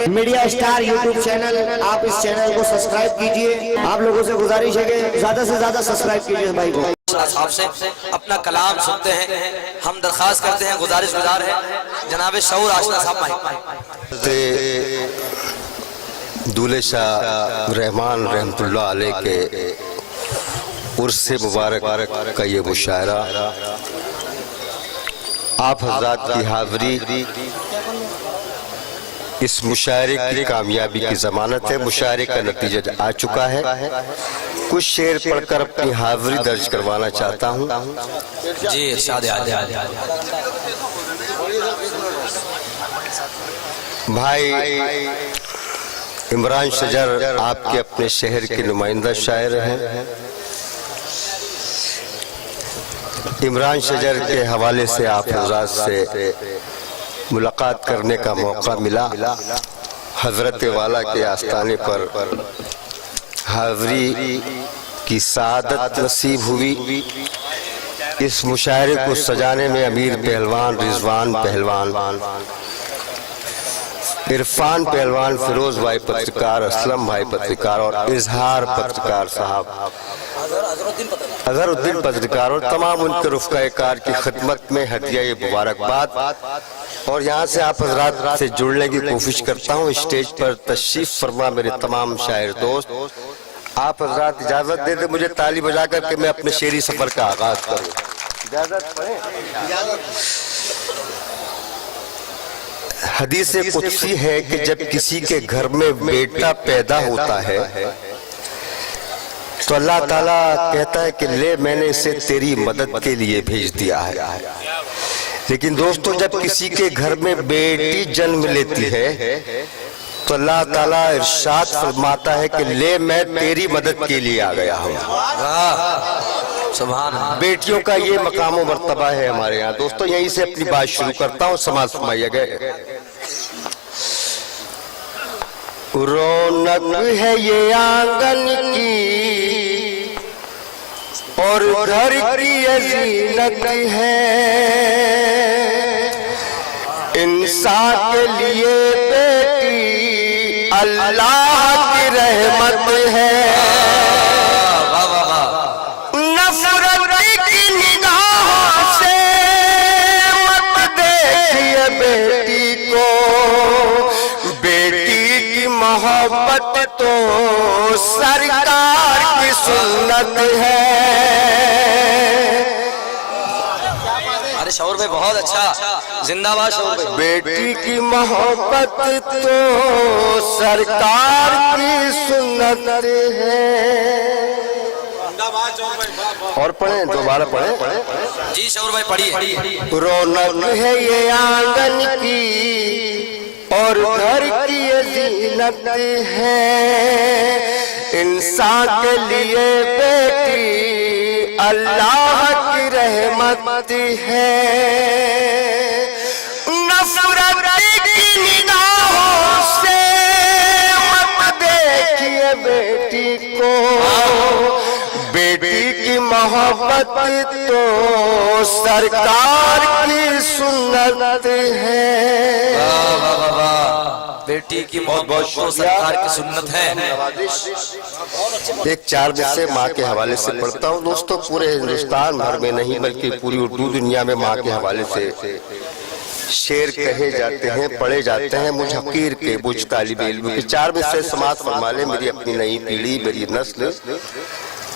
के media star YouTube channel, आप इस चैनल को सब्सक्राइब कीजिए। आप लोगों से गुजारिश है कि ज्यादा से ज्यादा सब्सक्राइब कीजिए भाई को। साहब से अपना कलाम सुनते हैं, हम दरखास्त करते हैं, गुजारिश गुजार है जनाब शऊर आशना साहब दूल्हे शाह रहमान रहमतुल्लाह अलैह के उर्स मुबारक का ये मुशायरा आप हज़रात की हाज़री इस मुशायरे की कामयाबी की ज़मानत है। मुशायरे का नतीजा आ चुका है। कुछ शेर पढ़कर अपनी हाज़री दर्ज करवाना चाहता हूँ। जी इरशाद भाई इमरान शजर आपके अपने शहर के नुमाइंदा शायर हैं। इमरान शजर के हवाले से आप हज़रात से मुलाकात करने का मौका मिला। हज़रत वाला के आस्थाने पर हाज़री की सादत नसीब हुई। इस मुशायरे को सजाने में अमीर पहलवान, रिजवान पहलवान, इरफान पहलवान, फिरोज भाई पत्रकार, असलम भाई पत्रकार और इजहार पत्रकार साहब, अजहरुद्दीन पत्रकार और तमाम उनके रुफ़क़ा-ए-कार की खिदमत में हदिया मुबारकबाद। और यहाँ से आप हज़रात से जुड़ने की कोशिश करता हूँ। स्टेज पर तशरीफ फरमा मेरे तमाम शायर दोस्त। आप हज़रात इजाज़त दे दे मुझे ताली बजा कर के मैं अपने शेरी सफ़र का आगाज़ करूँ। इजाज़त पड़े। हदीस कुदसी है कि जब किसी के घर में बेटा पैदा होता है तो अल्लाह ताला कहता है कि ले मैंने इसे तेरी मदद के लिए भेज दिया है। लेकिन दोस्तों जब किसी के घर में बेटी जन्म लेती है तो अल्लाह ताला इरशाद फरमाता है कि ले मैं तेरी मदद के लिए आ गया हूँ। सुभान अल्लाह। बेटियों का ये मकाम व मर्तबा है हमारे यहाँ। दोस्तों यहीं से अपनी बात शुरू करता हूँ। समाज फरमाइए गए। रौनक है ये आंगन की और घर की ज़ीनत है, इंसान के लिए बेटी अल्लाह की रहमत है। नफरत की निगाहों से मत देखिए बेटी को, बेटी की मोहब्बत तो सरकार की सुन्नत है। अरे शऊर भाई बहुत अच्छा, जिंदाबाद शऊर भाई। बेटी की मोहब्बत तो सरकार की सुन्नत है। और पढ़ें, दोबारा पढ़ें। जी शऊर भाई पढ़िए। रौनक है ये आंगन की और घर की ये ज़ीनत है, इंसान के लिए बेटी अल्लाह की रहमत है। नफरत की निगाहों से मत देखिए बेटी को, बेटी की मोहब्बत तो सरकार की सुन्नत है। बेटी की मोहब्बत तो सरकार की सुन्नत है। एक चार से माँ के हवाले से पढ़ता हूँ। दोस्तों पूरे हिंदुस्तान भर में नहीं बल्कि पूरी उर्दू दुनिया में माँ के हवाले से शेर कहे जाते हैं, पढ़े जाते हैं। मुझ हकीर के बुझ तालिब इल्म के चार में से समाज फरमा ले। मेरी अपनी नई पीढ़ी, मेरी नस्ल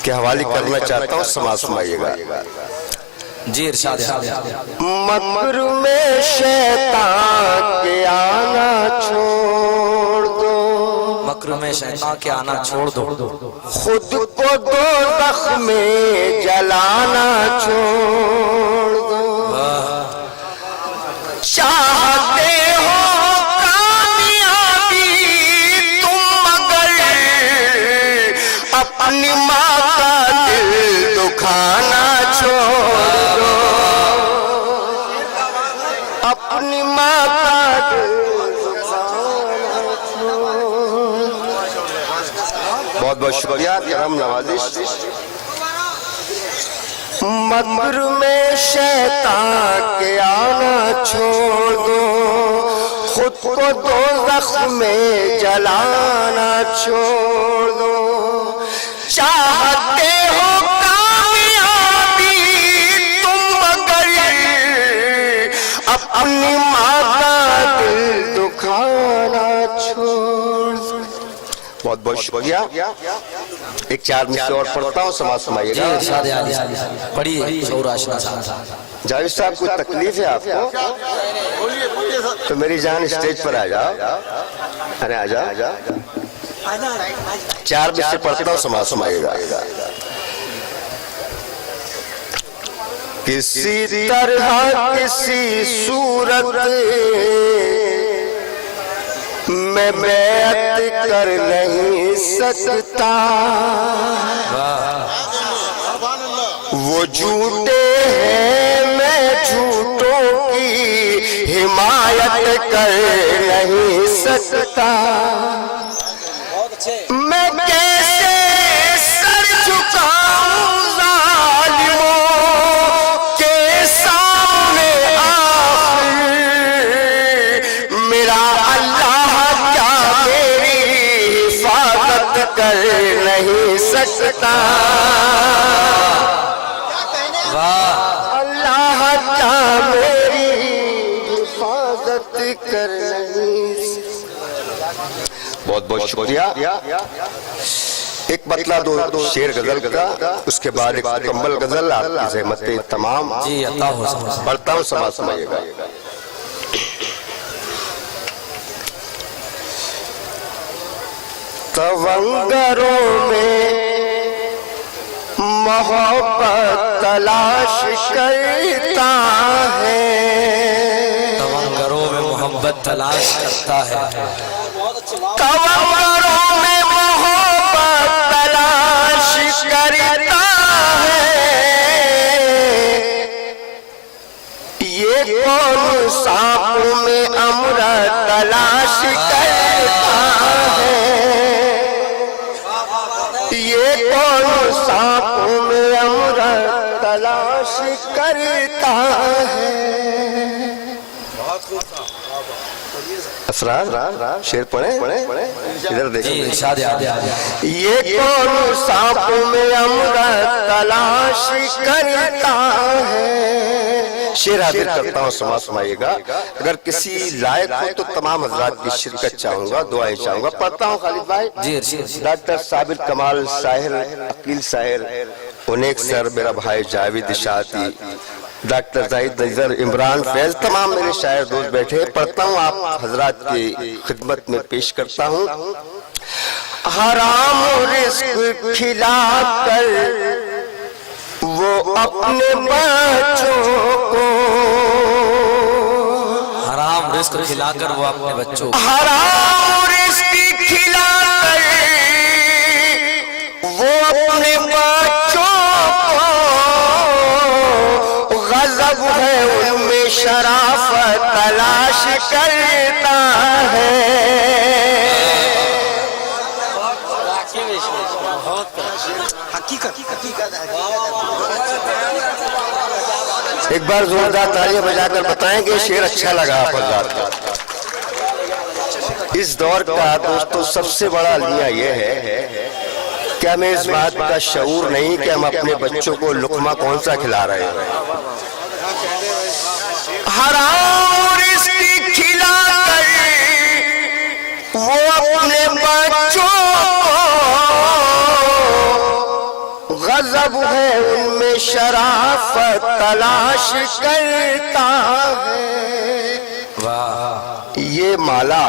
के हवाले करना चाहता हूँ। समाज फरमाइएगा। जी इरशाद। मकर में शैतान के आना छोड़ दो, मकर में शैतान के आना छोड़ दो, खुद को दोज़ख में जलाना छोड़ दो। चाहते हो कामयाबी तुम मगर अपनी माँ का दिल दुखाना छोड़ दो, अपनी माँ का दिल दुखाना छोड़। बहुत बहुत शुक्रिया, करम नवाजिश। मकर में शैतान के आना छोड़ दो, खुद खुद को दोज़ख में जलाना छोड़ दो। चाहते हो कामयाबी तुम मगर अपनी माँ का दिल दुखाना छोड़ दो। बहुत बहुत शुक्रिया। एक 4 मिनट और पढ़ता हूँ, समाज समाइएगा। पढ़िए शऊर आशना साहब। जावेद साहब कोई तकलीफ है आपको तो मेरी जान स्टेज पर आ जाओ। अरे आ जाओ। 4 मिनट से पढ़ता हूँ, समाज समाइएगा। किसी तरह किसी सूरत मैं बैत कर नहीं सकता। वो झूठे हैं मैं झूठों की हिमायत कर नहीं सकता। मैं कैसे सर झुकाऊं जालिमों के सामने आखिर मेरा अल्लाह क्या मेरी हिफाजत कर नहीं सकता। अल्लाह क्या मेरी हिफाजत कर नहीं। बहुत बहुत शुक्रिया। एक बतला दो शेर गजल का, उसके बाद एक मुकम्मल गजल आपकी ज़हमतें तमाम पढ़ता हूँ, समाज समाइएगा। तवंगरों में मोहब्बत तलाश करता है। तवंगरों में मोहब्बत तलाश करता है। तवंगरों में मोहब्बत तलाश करता है। ये कौन सांपों में अमृत तलाश करता है। ये कौन सांपों में अमृत तलाश करता है। असरार शेर पढ़े इधर देखो। ये कौन सांपों में अमृत तलाश करता है। शेर हाजिर करता हूँ, समाज समाइएगा। अगर किसी लायक हो तो तमाम हजरात की शिरकत चाहूंगा, दुआएं चाहूंगा। पढ़ता हूँ खालिद भाई। डॉक्टर साबिर कमाल साहिर, अकील साहिर, उनेक सर, मेरा भाई जावेद इशाती, डॉक्टर जाहिद नजर, इमरान फैज, तमाम मेरे शायर दोस्त बैठे। पढ़ता हूँ, आप हजरात की खिदमत में पेश करता हूँ। हराम रिस्क खिलाकर वो अपने बच्चों को, हराम रिस्क खिलाकर वो अपने बच्चों को, हराम रिस्क खिलाकर वो अपने बच्चों को, गजब है उनमें शराफत तलाश करता है। एक बार जोरदार तालियां बजाकर बताएं कि शेर अच्छा लगा आप हज़रात। इस दौर का दोस्तों सबसे बड़ा अलमिया यह है कि हमें इस बात का शऊर नहीं कि हम अपने बच्चों को लुकमा कौन सा खिला रहे हैं। हराम रिस्क खिलाकर वो अपने बच्चों को, गजब है उनमें शराफत तलाश करता है। ये माला,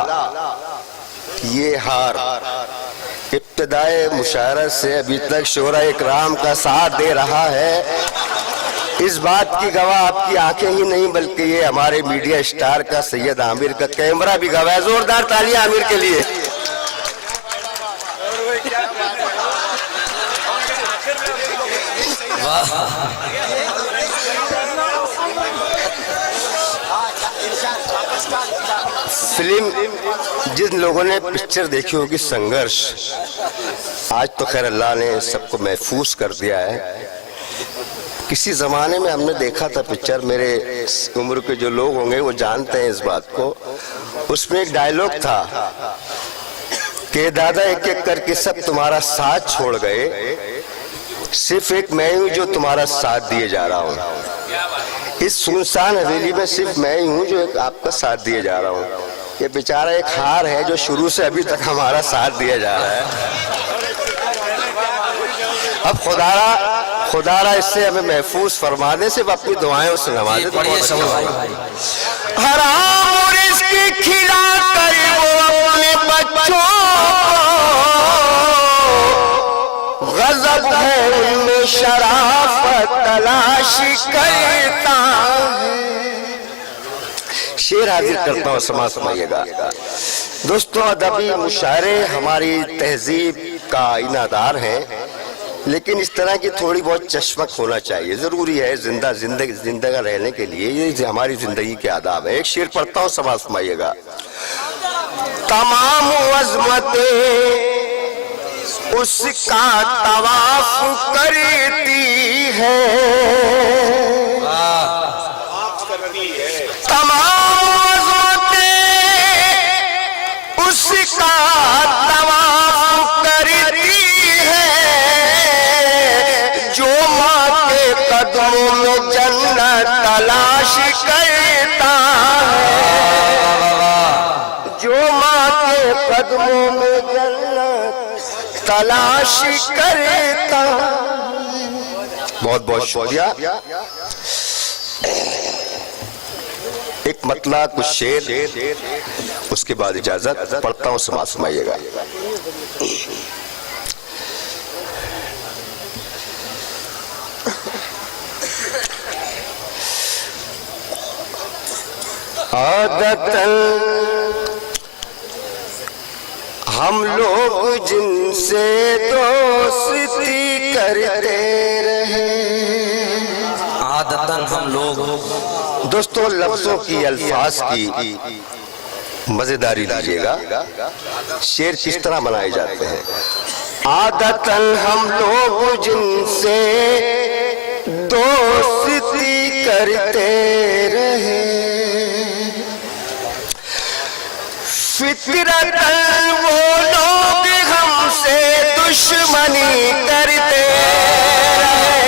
ये हार इब्तिदाए मुशायरा से अभी तक शोरा इकराम का साथ दे रहा है। इस बात की गवाह आपकी आंखें ही नहीं बल्कि ये हमारे मीडिया स्टार का सैयद आमिर का कैमरा भी गवाह है। जोरदार तालियां आमिर के लिए। फिल्म जिन लोगों ने पिक्चर देखी होगी संघर्ष, आज तो खैर अल्लाह ने सबको महफूज कर दिया है। किसी जमाने में हमने देखा था पिक्चर, मेरे उम्र के जो लोग होंगे वो जानते हैं इस बात को। उसमें एक डायलॉग था कि दादा एक एक करके सब तुम्हारा साथ छोड़ गए, सिर्फ एक मैं हूं जो तुम्हारा साथ दिए जा रहा हूं। इस सुनसान हवेली में सिर्फ मैं ही हूं जो एक आपका साथ दिए जा रहा हूं। ये बेचारा एक हार है जो शुरू से अभी तक हमारा साथ दिया जा रहा है। अब खुदारा इससे हमें महफूज फरमाने से अपनी दुआएं से नवाजे। हराम और इसकी खिला कर वो अपने बच्चों, गजब है उनमें शराफत तलाश करता है। शेर हाजिर करता हूँ, समाज समझिएगा दोस्तों। अदबी मुशायरे हमारी तहजीब का इनादार है, लेकिन इस तरह की थोड़ी बहुत चश्मक होना चाहिए, जरूरी है जिंदगा रहने के लिए। ये हमारी जिंदगी के आदाब है। एक शेर पढ़ता हूँ, समाज फरमाइएगा। तमाम अज़मतें उसका तवाफ करती है, तमाम अज़मतें उसका तवाफ करती है, जो माँ के कदमों में जन्नत तलाश करता है, जो माँ के कदमों में जन्नत तलाश करता। बहुत बहुत शुक्रिया। एक मतला कुछ शेर, उसके बाद इजाजत। पढ़ता हूँ, समाज सुनाइएगा। आदतन हम लोग जिनसे दोस्ती करते रहे, आदतन हम लोग। दोस्तों लफ्जों की, अल्फाज की मजेदारी लीजिएगा। शेर किस तरह बनाए जाते हैं। आदतन हम लोग जिनसे दोस्ती करते रहे, फितरतन वो लोग हमसे दुश्मनी करते रहे,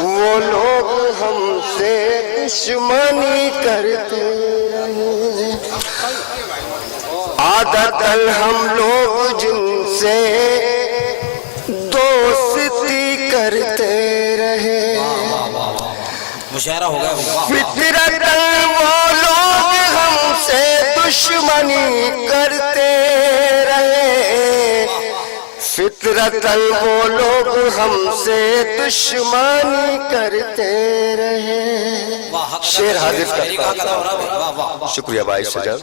वो लोग हमसे दुश्मनी करते रहे। आदतन हम लोग जिनसे दोस्ती करते रहे, मुशायरा हो गया। फितरतन वो लोग हमसे दुश्मनी करते रहे, फितरतन वो लोग हमसे दुश्मनी करते रहे। शेर हाजिर करता। शुक्रिया भाई सजद।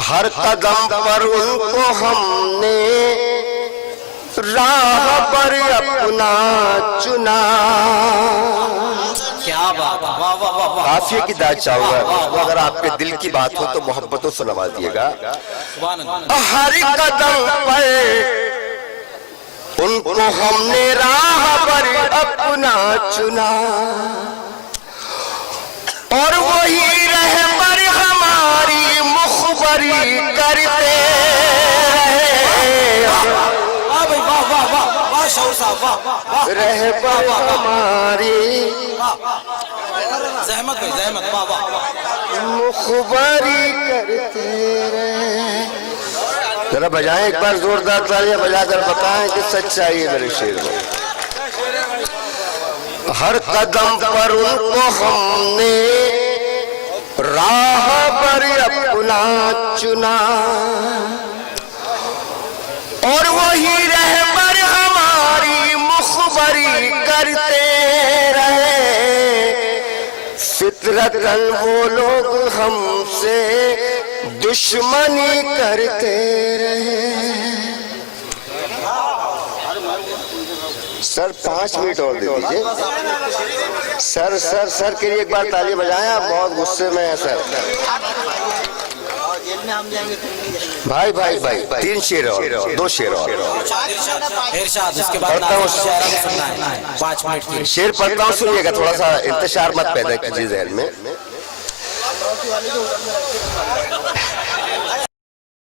हर कदम पर उनको हमने राह पर अपना चुना। क्या बात, वाह वाह वाह वाह। काफिये की दाद चाहूंगा, अगर आपके दिल की बात हो तो मोहब्बतों से नवाज दिएगा। हर कदम पर उनको हमने राह पर अपना चुना, और वही रहबर हमारी मुखबरी करते रहबर हमारी मुखबरी करते रहे। जरा बजाएं एक बार जोरदार तालियां बजाकर बताएं कि सच्चाई है मेरे शेर में। हर कदम पर उनको हमने राह पर अपना चुना, और वही रहबर हमारी मुखबरी करते रहे। फितरतन वो लोग हमसे दुश्मनी करते रहे। सर 5 मिनट और दे दीजिए। सर सर सर के लिए एक बार ताली बजाएं, आप बहुत गुस्से में हैं सर। भाई भाई भाई 3 शेर और 2 शेर और इरशाद, इसके बाद पढ़ता हूँ। शायरा को सुनना है 5 मिनट की। शेर पढ़ता हूँ, सुनिएगा, थोड़ा सा इंतजार मत पैदा कीजिए जहन में।